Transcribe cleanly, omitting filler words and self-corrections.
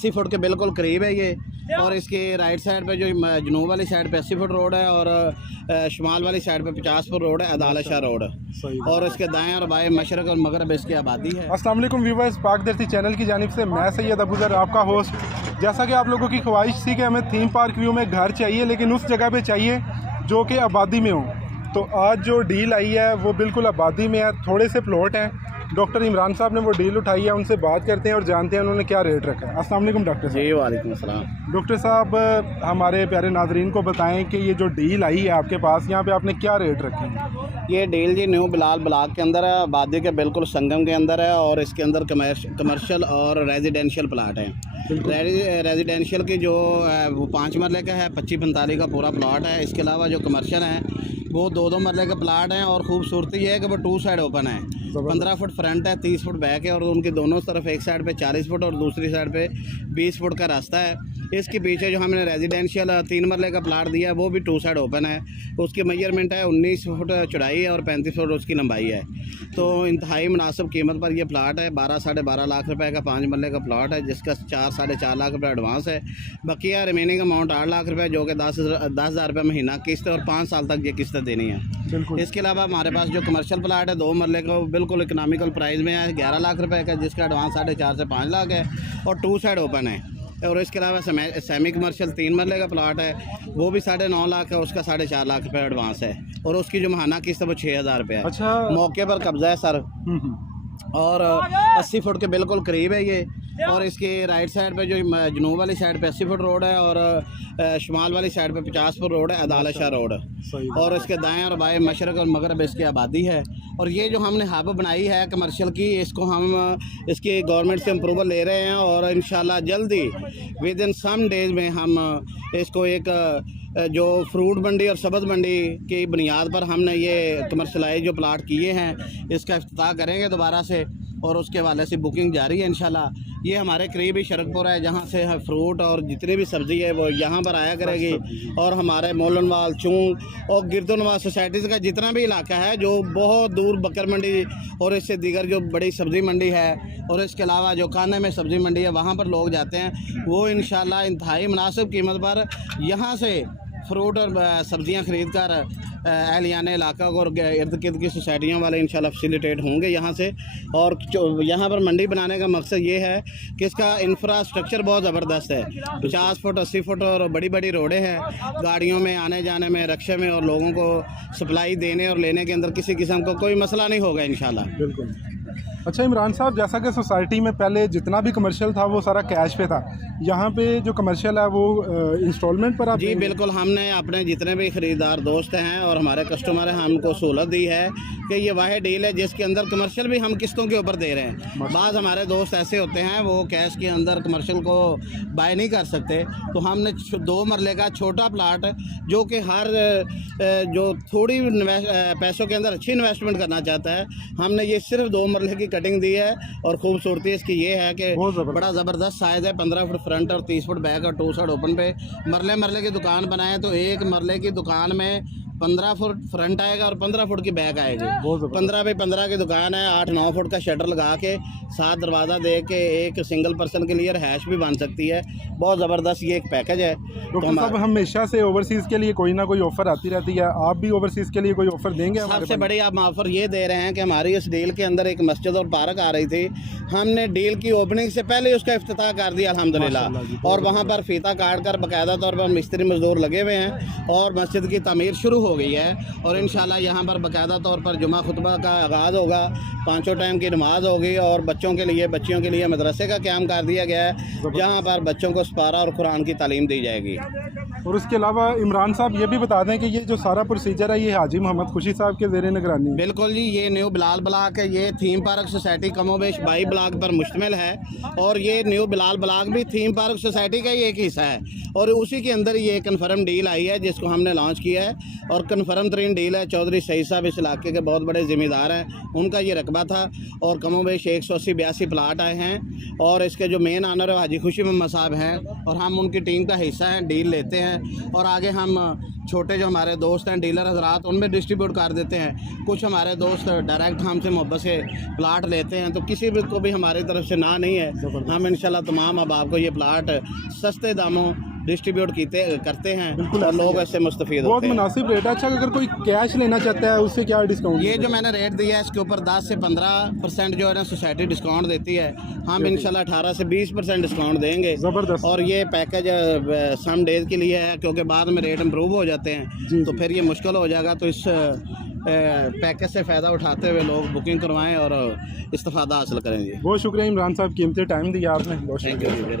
80 foot के बिल्कुल करीब है ये। और इसके राइट साइड पे जो जनूब वाली साइड पे 80 फुट रोड है और शुमाल वाली साइड पे 50 फुट रोड है, अदालत शाह रोड। और इसके दाएं और बाएं मशरक और मगरब इसकी आबादी है। अस्सलाम वालेकुम व्यूअर्स, पाक धरती चैनल की जानिब से मैं सैयद अबूजर आपका होस्ट। जैसा कि आप लोगों की ख्वाहिश थी कि हमें थीम पार्क व्यू में घर चाहिए, लेकिन उस जगह पे चाहिए जो कि आबादी में हो, तो आज जो डील आई है वो बिल्कुल आबादी में है। थोड़े से प्लॉट हैं, डॉक्टर इमरान साहब ने वो डील उठाई है, उनसे बात करते हैं और जानते हैं उन्होंने क्या रेट रखा है। अस्सलाम वालेकुम डॉक्टर साहब। जी वालेकुम अस्सलाम। डॉक्टर साहब, हमारे प्यारे नाजरीन को बताएं कि ये जो डील आई है आपके पास, यहाँ पे आपने क्या रेट रखी है? ये डील जी न्यू बिलाल ब्लॉक के अंदर है, आबादी के बिल्कुल संगम के अंदर है। और इसके अंदर कमर्शियल और रेजिडेंशियल प्लाट हैं। रेजिडेंशियल की जो वो 5 मरले का है, 25-45 का पूरा प्लाट है। इसके अलावा जो कमर्शियल हैं वो 2-2 मरले के प्लाट हैं। और खूबसूरती ये है कि वो 2 साइड ओपन है, 15 फुट फ्रंट है, 30 फुट बैक है। और उनकी दोनों तरफ एक साइड पे 40 फुट और दूसरी साइड पे 20 फुट का रास्ता है। इसके पीछे जो हमने रेजिडेंशियल 3 मरले का प्लाट दिया है वो भी 2 साइड ओपन है। उसकी मेजरमेंट है 19 फुट चौड़ाई है और 35 फुट उसकी लंबाई है। तो इंतहाई मुनासिब कीमत पर यह प्लाट है। 12-12.5 लाख रुपए का 5 मरले का प्लाट है, जिसका 4-4.5 लाख रुपये एडवांस है। बकिया रिमेनिंग अमाउंट 8 लाख रुपये, जो कि 10,000 रुपये महीना किस्त और 5 साल तक ये किस्त देनी है। इसके अलावा हमारे पास जो कमर्शियल प्लाट है 2 मरले का, बिल्कुल इकनॉमिकल प्राइस में है, 11 लाख रुपए का, जिसका एडवांस 4.5 से 5 लाख है और 2 साइड ओपन है। और इसके अलावा सेमी कमर्शियल 3 मरले का प्लाट है, वो भी 9.5 लाख है, उसका 4.5 लाख रुपये एडवांस है। और उसकी जो महाना किस्त है वो 6,000 रुपये है। अच्छा, मौके पर कब्जा है सर। और 80 फुट के बिल्कुल करीब है ये। और इसके राइट साइड पे जो जनूब वाली साइड पे 80 फुट रोड है और शुमाल वाली साइड पे 50 फुट रोड है, अदालत शाह रोड। और इसके दाएं और बाएं मशरक और मगरब इसकी आबादी है। और ये जो हमने हब बनाई है कमर्शियल की, इसको हम इसकी गवर्नमेंट से अप्रूवल ले रहे हैं और इंशाल्लाह जल्दी विद इन सम डेज में हम इसको एक जो फ्रूट मंडी और सब्ज़ मंडी की बुनियाद पर हमने ये कमर्शलाइज जो प्लाट किए हैं, इसका इफ्तिताह करेंगे दोबारा से। और उसके हवाले से बुकिंग जारी है इंशाल्लाह। ये हमारे करीब ही शरकपुरा है, जहाँ से फ्रूट और जितनी भी सब्ज़ी है वो यहाँ पर आया करेगी। और हमारे मोलनवाल, चूंग और गिरदोनवाल सोसाइटीज़ का जितना भी इलाका है, जो बहुत दूर बकर मंडी और इससे दीगर जो बड़ी सब्ज़ी मंडी है और इसके अलावा जो काने में सब्ज़ी मंडी है, वहाँ पर लोग जाते हैं। वो इंशाल्लाह इंतहाई मुनासिब कीमत पर यहाँ से फ्रूट और सब्ज़ियाँ ख़रीद कर अहलियाने इलाका और इर्द गिर्द की सोसाइटियों वाले इंशाल्लाह फैसिलिटेट होंगे यहाँ से। और यहाँ पर मंडी बनाने का मकसद ये है कि इसका इंफ्रास्ट्रक्चर बहुत ज़बरदस्त है। 50 फुट 80 फुट और बड़ी बड़ी रोडें हैं, गाड़ियों में आने जाने में, रक्शे में, और लोगों को सप्लाई देने और लेने के अंदर किसी किस्म का कोई मसला नहीं होगा इंशाल्लाह। बिल्कुल। अच्छा इमरान साहब, जैसा कि सोसाइटी में पहले जितना भी कमर्शियल था वो सारा कैश पे था, यहाँ पे जो कमर्शियल है वो इंस्टॉलमेंट पर आप? जी बिल्कुल, हमने अपने जितने भी ख़रीदार दोस्त हैं और हमारे कस्टमर हैं, हमको सहूलत दी है कि ये वाहिद डील है जिसके अंदर कमर्शियल भी हम किस्तों के ऊपर दे रहे हैं। बाज़ हमारे दोस्त ऐसे होते हैं वो कैश के अंदर कमर्शियल को बाय नहीं कर सकते, तो हमने 2 मरले का छोटा प्लाट जो कि हर जो थोड़ी पैसों के अंदर अच्छी इन्वेस्टमेंट करना चाहता है, हमने ये सिर्फ 2 मरले की कटिंग दी है। और खूबसूरती इसकी ये है कि बड़ा ज़बरदस्त साइज़ है, 15 फुट फ्रंट और 30 फुट बैक और 2 साइड ओपन पे मरले की दुकान बनाए, तो एक मरले की दुकान में 15 फुट फ्रंट आएगा और 15 फुट की बैक आएगी। 15 बाई 15 की दुकान है, 8-9 फुट का शटर लगा के 7 दरवाज़ा दे के एक सिंगल पर्सन के लिए रहायश भी बन सकती है। बहुत ज़बरदस्त ये एक पैकेज है। डॉक्टर साहब, हमेशा से ओवरसीज़ के लिए कोई ना कोई ऑफ़र आती रहती है, आप भी ओवरसीज़ के लिए कोई ऑफ़र देंगे? सबसे बड़ी आप ऑफ़र ये दे रहे हैं कि हमारी इस डील के अंदर एक मस्जिद और पार्क आ रही थी, हमने डील की ओपनिंग से पहले उसका इफ्तिताह कर दिया अल्हम्दुलिल्लाह। और वहाँ पर फीता काट कर बाकायदा तौर पर मिस्त्री मजदूर लगे हुए हैं और मस्जिद की तमीर शुरू हो गई है। और इंशाल्लाह यहाँ पर बाकायदा तौर पर जुमा खुतबा का आगाज़ होगा, 5 टाइम की नमाज होगी और बच्चों के लिए मदरसे का क़याम कर दिया गया है, जहाँ पर बच्चों को सपारा और कुरान की तालीम दी जाएगी। और उसके अलावा इमरान साहब ये भी बता दें कि ये जो सारा प्रोसीजर है ये हाजी मोहम्मद खुशी साहब के ज़ेरे निगरानी? बिल्कुल जी, ये न्यू बिलाल ब्लॉक है, ये थीम पार्क सोसाइटी कमोबेश 22 ब्लॉक पर मुश्तमिल है। और ये न्यू बिलाल ब्लॉक भी थीम पार्क सोसाइटी का ही एक हिस्सा है और उसी के अंदर ये कन्फर्म डील आई है जिसको हमने लॉन्च किया है। और और कन्फर्म तरीन डील है। चौधरी सईद साहब इस इलाके के बहुत बड़े ज़िम्मेदार हैं, उनका ये रकबा था और कमोबेश 180-82 प्लाट आए हैं और इसके जो मेन ऑनर है हाजी खुशी मोहम्मद साहब हैं और हम उनकी टीम का हिस्सा हैं, डील लेते हैं और आगे हम छोटे जो हमारे दोस्त हैं डीलर हजरात उनमें डिस्ट्रीब्यूट कर देते हैं। कुछ हमारे दोस्त डायरेक्ट हमसे मोहब्बत से प्लाट लेते हैं, तो किसी भी को भी हमारी तरफ से ना नहीं है। हम इंशाल्लाह तमाम अब आपको ये प्लाट सस्ते दामों डिस्ट्रीब्यूट करते हैं और लोग ऐसे मुस्तफ़ीद बहुत होते हैं। मुनासिब रेट है। अच्छा, अगर कोई कैश लेना चाहता है उससे क्या डिस्काउंट? ये जो मैंने रेट दिया है इसके ऊपर 10 से 15% जो है ना सोसाइटी डिस्काउंट देती है। हम इंशाल्लाह 18 से 20% डिस्काउंट देंगे। ज़बरदस्त। और ये पैकेज सम डेज के लिए है, क्योंकि बाद में रेट इम्प्रूव हो जाते हैं तो फिर ये मुश्किल हो जाएगा। तो इस पैकेज से फ़ायदा उठाते हुए लोग बुकिंग करवाएं और इस्तेफादा हासिल करें। जी बहुत शुक्रिया इमरान साहब, कीमती टाइम दिया आपने, बहुत थैंक शुक्रिया। यू।